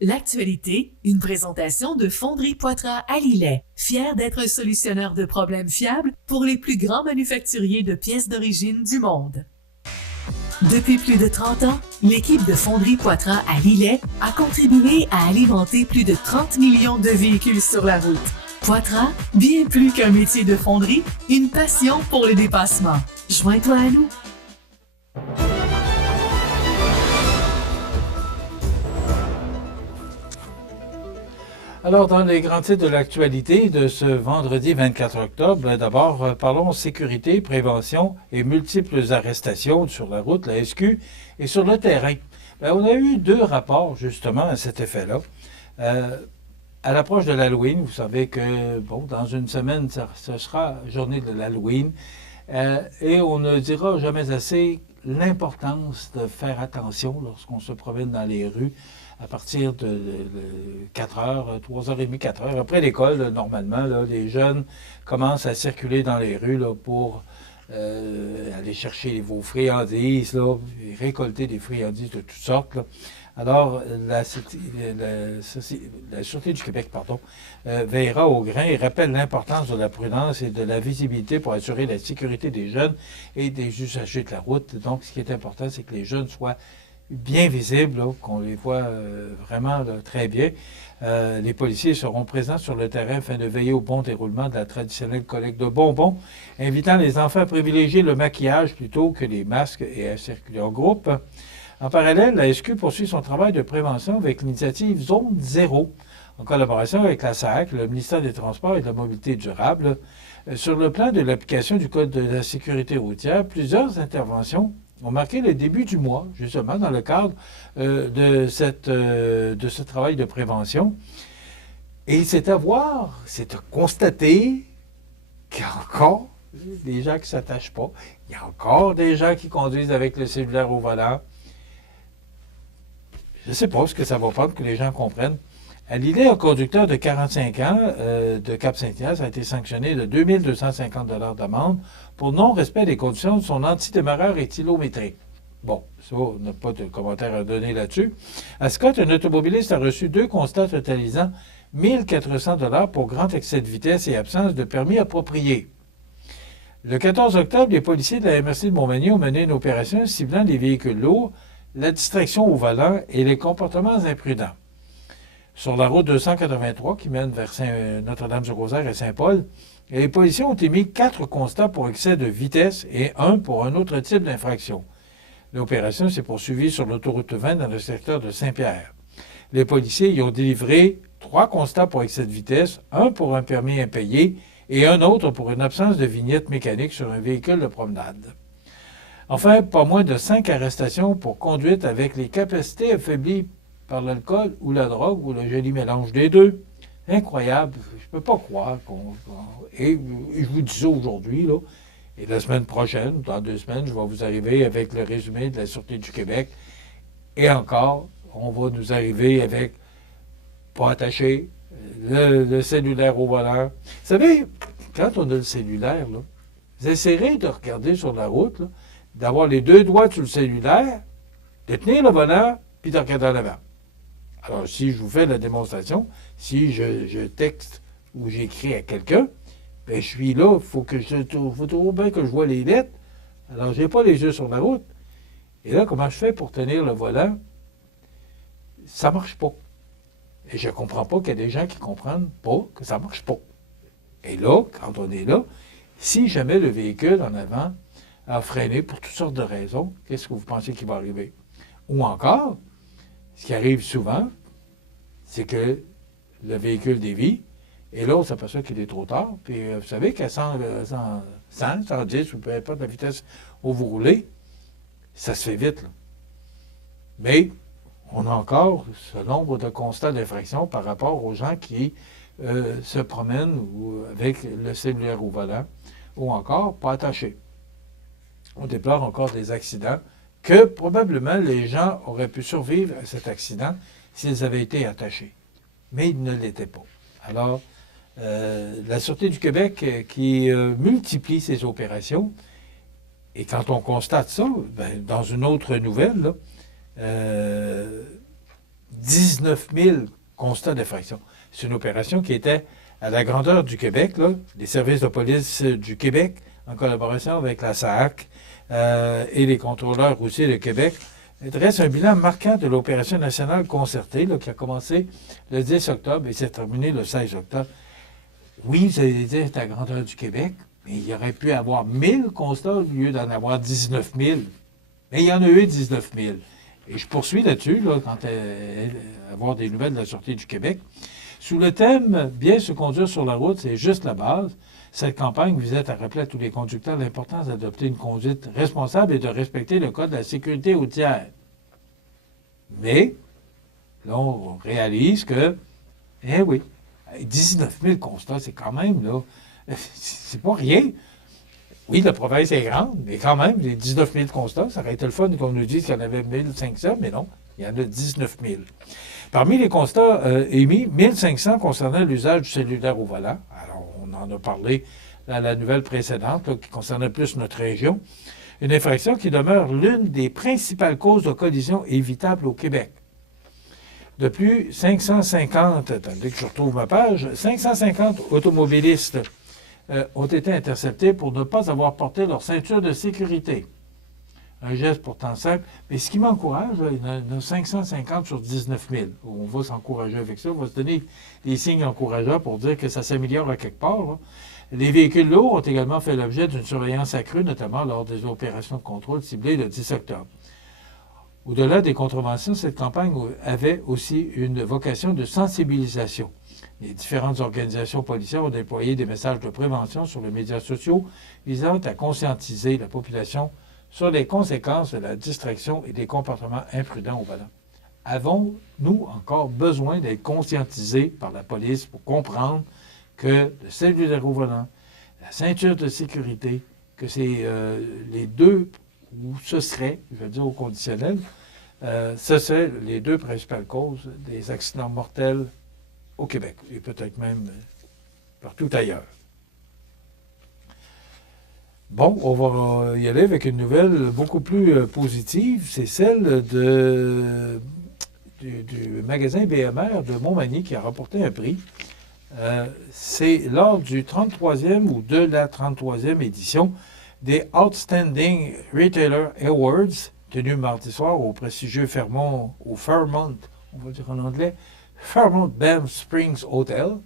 L'actualité, une présentation de Fonderie Poitras à Lillet, fier d'être un solutionneur de problèmes fiables pour les plus grands manufacturiers de pièces d'origine du monde. Depuis plus de 30 ans, l'équipe de Fonderie Poitras à Lillet a contribué à alimenter plus de 30 millions de véhicules sur la route. Poitras, bien plus qu'un métier de fonderie, une passion pour le dépassement. Joins-toi à nous. Alors, dans les grands titres de l'actualité de ce vendredi 24 octobre, d'abord, parlons sécurité, prévention et multiples arrestations sur la route, la SQ, et sur le terrain. Bien, on a eu 2 rapports, justement, à cet effet-là. À l'approche de l'Halloween, vous savez que, bon, dans une semaine, ce sera journée de l'Halloween, et on ne dira jamais assez l'importance de faire attention lorsqu'on se promène dans les rues, à partir de 4 heures, 3h30, 4 heures. Après l'école, normalement, là, les jeunes commencent à circuler dans les rues là, pour aller chercher vos friandises, là, et récolter des friandises de toutes sortes. Là. Alors, la Sûreté du Québec veillera au grain et rappelle l'importance de la prudence et de la visibilité pour assurer la sécurité des jeunes et des usagers de la route. Donc, ce qui est important, c'est que les jeunes soient bien visibles, qu'on les voit vraiment là, très bien. Les policiers seront présents sur le terrain afin de veiller au bon déroulement de la traditionnelle collecte de bonbons, invitant les enfants à privilégier le maquillage plutôt que les masques et à circuler en groupe. En parallèle, la SQ poursuit son travail de prévention avec l'initiative Zone Zéro, en collaboration avec la SAC, le ministère des Transports et de la Mobilité durable. Sur le plan de l'application du Code de la sécurité routière, plusieurs interventions ont marqué le début du mois, justement, dans le cadre de ce travail de prévention. Et c'est à voir, c'est à constater qu'il y a encore des gens qui ne s'attachent pas. Il y a encore des gens qui conduisent avec le cellulaire au volant. Je ne sais pas ce que ça va prendre que les gens comprennent. À Lillet, un conducteur de 45 ans de Cap-Saint-Ignace a été sanctionné de 2 250 $ d'amende pour non-respect des conditions de son antidémarreur éthylométrique. Bon, ça, on n'a pas de commentaire à donner là-dessus. À Scott, un automobiliste a reçu 2 constats totalisant 1 400 $ pour grand excès de vitesse et absence de permis approprié. Le 14 octobre, les policiers de la MRC de Montmagny ont mené une opération ciblant les véhicules lourds, la distraction au volant et les comportements imprudents. Sur la route 283 qui mène vers Notre-Dame-du-Rosaire et Saint-Paul, les policiers ont émis 4 constats pour excès de vitesse et 1 pour un autre type d'infraction. L'opération s'est poursuivie sur l'autoroute 20 dans le secteur de Saint-Pierre. Les policiers y ont délivré 3 constats pour excès de vitesse, 1 pour un permis impayé et un autre pour une absence de vignette mécanique sur un véhicule de promenade. Enfin, pas moins de 5 arrestations pour conduite avec les capacités affaiblies par l'alcool ou la drogue ou le joli mélange des deux. Incroyable. Je ne peux pas croire et je vous dis ça aujourd'hui, là. Et la semaine prochaine, dans 2 semaines, je vais vous arriver avec le résumé de la Sûreté du Québec. Et encore, on va nous arriver avec pas attaché, le cellulaire au volant. Vous savez, quand on a le cellulaire, là, vous essayerez de regarder sur la route, là, d'avoir les 2 doigts sur le cellulaire, de tenir le volant, puis de regarder en avant. Alors, si je vous fais la démonstration, si je texte ou j'écris à quelqu'un, bien, je suis là, il faut toujours bien que je vois les lettres. Alors, je n'ai pas les yeux sur la route. Et là, comment je fais pour tenir le volant? Ça ne marche pas. Et je ne comprends pas qu'il y a des gens qui ne comprennent pas que ça ne marche pas. Et là, quand on est là, si jamais le véhicule en avant a freiné pour toutes sortes de raisons, qu'est-ce que vous pensez qui va arriver? Ou encore, ce qui arrive souvent, c'est que le véhicule dévie, et là, on s'aperçoit qu'il est trop tard. Puis, vous savez qu'à 100, 110, ou peu importe la vitesse où vous roulez, ça se fait vite, là. Mais, on a encore ce nombre de constats d'infraction par rapport aux gens qui se promènent avec le cellulaire au volant, ou encore pas attachés. On déplore encore des accidents que probablement les gens auraient pu survivre à cet accident s'ils avaient été attachés. Mais ils ne l'étaient pas. Alors, la Sûreté du Québec qui multiplie ses opérations, et quand on constate ça, bien, dans une autre nouvelle, là, 19 000 constats d'infraction. C'est une opération qui était à la grandeur du Québec, là, les services de police du Québec, en collaboration avec la SAAC et les contrôleurs routiers de Québec, dresse un bilan marquant de l'opération nationale concertée là, qui a commencé le 10 octobre et s'est terminée le 16 octobre. Oui, vous allez dire, c'est à la grandeur du Québec, mais il y aurait pu avoir 1000 constats au lieu d'en avoir 19 000. Mais il y en a eu 19 000. Et je poursuis là-dessus, là, quant à avoir des nouvelles de la Sûreté du Québec. Sous le thème « Bien se conduire sur la route, c'est juste la base », cette campagne visait à rappeler à tous les conducteurs l'importance d'adopter une conduite responsable et de respecter le code de la sécurité routière. Mais, là, on réalise que, eh oui, 19 000 constats, c'est quand même, là, c'est pas rien. Oui, la province est grande, mais quand même, les 19 000 constats, ça aurait été le fun qu'on nous dise qu'il y en avait 1 500, mais non, il y en a 19 000. Parmi les constats émis, 1 500 concernaient l'usage du cellulaire au volant. Alors, on en a parlé dans la nouvelle précédente, là, qui concernait plus notre région. Une infraction qui demeure l'une des principales causes de collisions évitables au Québec. De plus, 550, attendez que je retrouve ma page, 550 automobilistes ont été interceptés pour ne pas avoir porté leur ceinture de sécurité. Un geste pourtant simple, mais ce qui m'encourage, il y en a 550 sur 19 000. On va s'encourager avec ça, on va se donner des signes encourageants pour dire que ça s'améliore à quelque part. Là. Les véhicules lourds ont également fait l'objet d'une surveillance accrue, notamment lors des opérations de contrôle ciblées le 10 octobre. Au-delà des contraventions, cette campagne avait aussi une vocation de sensibilisation. Les différentes organisations policières ont déployé des messages de prévention sur les médias sociaux visant à conscientiser la population sur les conséquences de la distraction et des comportements imprudents au volant. Avons-nous encore besoin d'être conscientisés par la police pour comprendre que le cellulaire au volant, la ceinture de sécurité, que c'est les deux, ou ce serait, je vais dire au conditionnel, ce seraient les deux principales causes des accidents mortels au Québec et peut-être même partout ailleurs. Bon, on va y aller avec une nouvelle beaucoup plus positive. C'est celle du magasin BMR de Montmagny qui a remporté un prix. C'est lors du 33e ou de la 33e édition des Outstanding Retailer Awards, tenus mardi soir au prestigieux Fairmont, on va dire en anglais, Fairmont Banff Springs Hotel.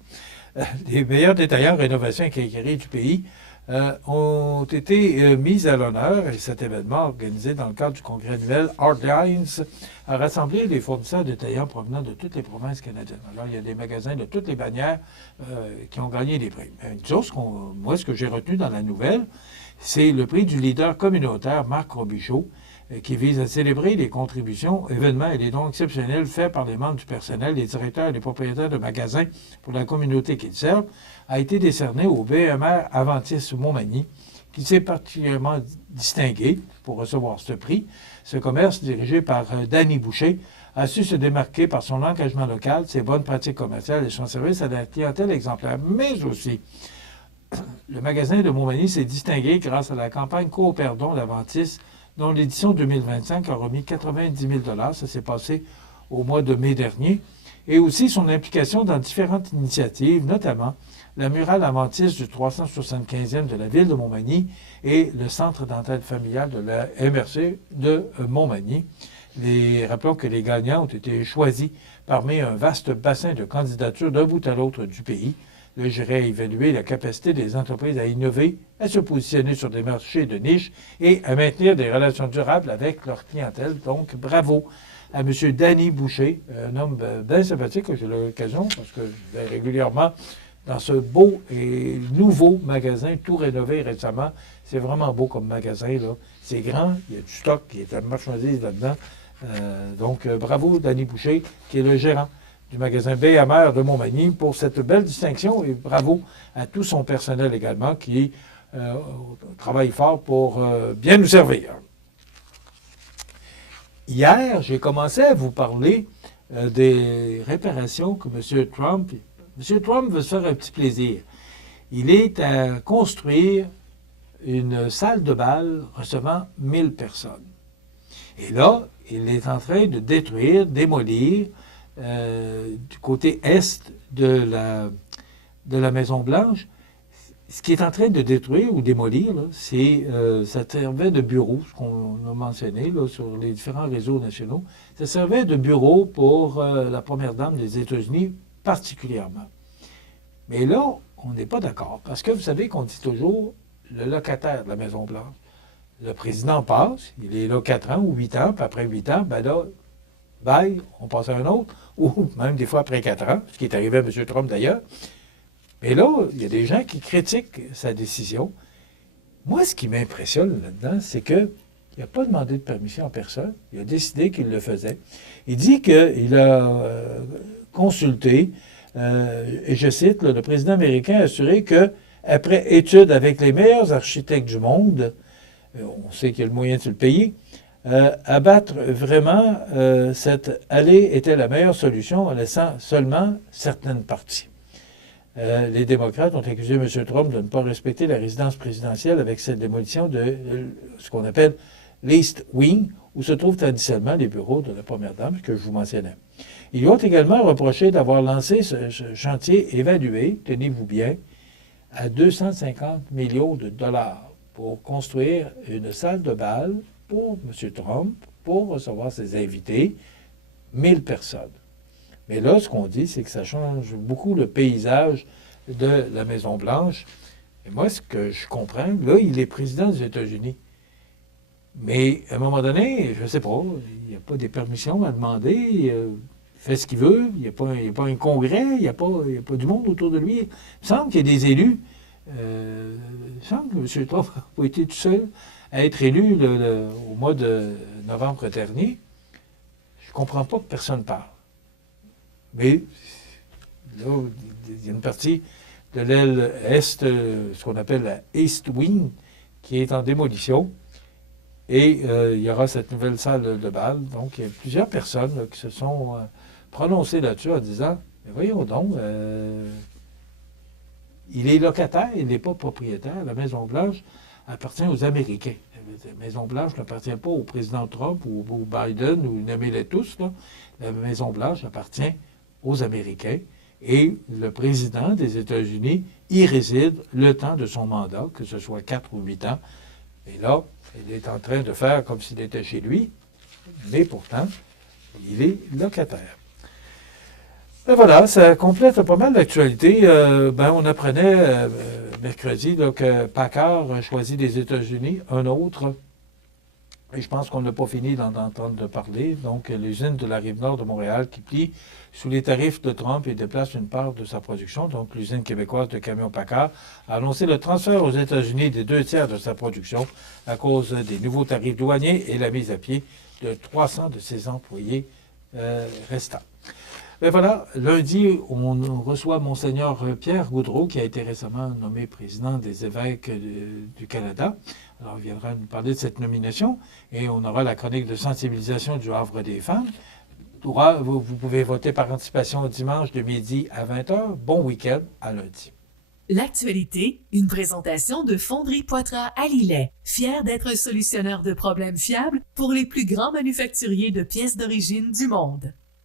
Les meilleurs détaillants rénovation et quincaillerie du pays ont été mis à l'honneur et cet événement organisé dans le cadre du congrès annuel Hardlines a rassemblé les fournisseurs détaillants provenant de toutes les provinces canadiennes. Alors, il y a des magasins de toutes les bannières qui ont gagné des prix. Une chose, moi, ce que j'ai retenu dans la nouvelle, c'est le prix du leader communautaire Marc Robichaud, qui vise à célébrer les contributions, événements et les dons exceptionnels faits par les membres du personnel, les directeurs et les propriétaires de magasins pour la communauté qu'ils servent, a été décerné au BMR Aventis Montmagny, qui s'est particulièrement distingué pour recevoir ce prix. Ce commerce, dirigé par Danny Boucher, a su se démarquer par son engagement local, ses bonnes pratiques commerciales et son service à la clientèle exemplaire, mais aussi le magasin de Montmagny s'est distingué grâce à la campagne Cooperdon d'Aventis, dont l'édition 2025 a remis 90 000 $. Ça s'est passé au mois de mai dernier. Et aussi son implication dans différentes initiatives, notamment la murale Aventis du 375e de la ville de Montmagny et le centre dentaire familial de la MRC de Montmagny. Rappelons que les gagnants ont été choisis parmi un vaste bassin de candidatures d'un bout à l'autre du pays. Le jury a évalué la capacité des entreprises à innover, à se positionner sur des marchés de niche et à maintenir des relations durables avec leur clientèle. Donc, bravo à M. Danny Boucher, un homme bien sympathique que j'ai l'occasion, parce que je vais régulièrement dans ce beau et nouveau magasin, tout rénové récemment. C'est vraiment beau comme magasin, là. C'est grand, il y a du stock, il y a de la marchandise là-dedans. Donc, bravo Danny Boucher, qui est le gérant du magasin BMR de Montmagny pour cette belle distinction et bravo à tout son personnel également qui travaille fort pour bien nous servir. Hier, j'ai commencé à vous parler des réparations que M. Trump... M. Trump veut se faire un petit plaisir. Il est à construire une salle de bal recevant 1000 personnes. Et là, il est en train de détruire, démolir du côté est de la Maison-Blanche. Ce qui est en train de détruire ou démolir, là, ça servait de bureau, ce qu'on a mentionné là, sur les différents réseaux nationaux. Ça servait de bureau pour la première dame des États-Unis particulièrement. Mais là, on n'est pas d'accord. Parce que vous savez qu'on dit toujours le locataire de la Maison-Blanche. Le président passe, il est là 4 ans ou 8 ans, puis après 8 ans, ben là, bye, on passe à un autre, ou même des fois après 4 ans, ce qui est arrivé à M. Trump d'ailleurs. Mais là, il y a des gens qui critiquent sa décision. Moi, ce qui m'impressionne là-dedans, c'est qu'il n'a pas demandé de permission à personne. Il a décidé qu'il le faisait. Il dit qu'il a consulté, et je cite, le président américain a assuré qu'après étude avec les meilleurs architectes du monde, on sait qu'il y a le moyen de se le payer, abattre vraiment cette allée était la meilleure solution en laissant seulement certaines parties. Les démocrates ont accusé M. Trump de ne pas respecter la résidence présidentielle avec cette démolition de ce qu'on appelle l'East Wing, où se trouvent traditionnellement les bureaux de la première dame, ce que je vous mentionnais. Ils lui ont également reproché d'avoir lancé ce chantier évalué, tenez-vous bien, à 250 millions de dollars pour construire une salle de bal pour M. Trump, pour recevoir ses invités, 1000 personnes. Mais là, ce qu'on dit, c'est que ça change beaucoup le paysage de la Maison-Blanche. Et moi, ce que je comprends, là, il est président des États-Unis. Mais à un moment donné, je ne sais pas, il n'y a pas des permissions à demander, il fait ce qu'il veut, il n'y a pas un congrès, il n'y a pas du monde autour de lui. Il me semble qu'il y a des élus. Il me semble que M. Trump n'a pas été tout seul à être élu au mois de novembre dernier. Je ne comprends pas que personne parle. Mais là, il y a une partie de l'aile est, ce qu'on appelle la East Wing, qui est en démolition. Et il y aura cette nouvelle salle de bal. Donc, il y a plusieurs personnes là, qui se sont prononcées là-dessus en disant, mais voyons donc, il est locataire, il n'est pas propriétaire. La Maison-Blanche appartient aux Américains. La Maison-Blanche n'appartient pas au président Trump ou au Biden, ou nommez-les tous. Là. La Maison-Blanche appartient aux Américains. Et le président des États-Unis y réside le temps de son mandat, que ce soit 4 ou 8 ans. Et là, il est en train de faire comme s'il était chez lui, mais pourtant, il est locataire. Et voilà, ça complète pas mal l'actualité. On apprenait mercredi là, que Packard a choisi des États-Unis, un autre. Et je pense qu'on n'a pas fini d'en entendre parler. Donc, l'usine de la Rive-Nord de Montréal qui plie sous les tarifs de Trump et déplace une part de sa production. Donc, l'usine québécoise de camions Packard a annoncé le transfert aux États-Unis des 2 tiers de sa production à cause des nouveaux tarifs douaniers et la mise à pied de 300 de ses employés restants. Mais voilà, lundi, on reçoit Monseigneur Pierre Gaudreault, qui a été récemment nommé président des évêques du Canada. Alors, il viendra nous parler de cette nomination et on aura la chronique de sensibilisation du Havre des femmes. Vous pouvez voter par anticipation dimanche de midi à 20h. Bon week-end à lundi. L'actualité, une présentation de Fonderie Poitras à Lillet, fier d'être solutionneur de problèmes fiables pour les plus grands manufacturiers de pièces d'origine du monde.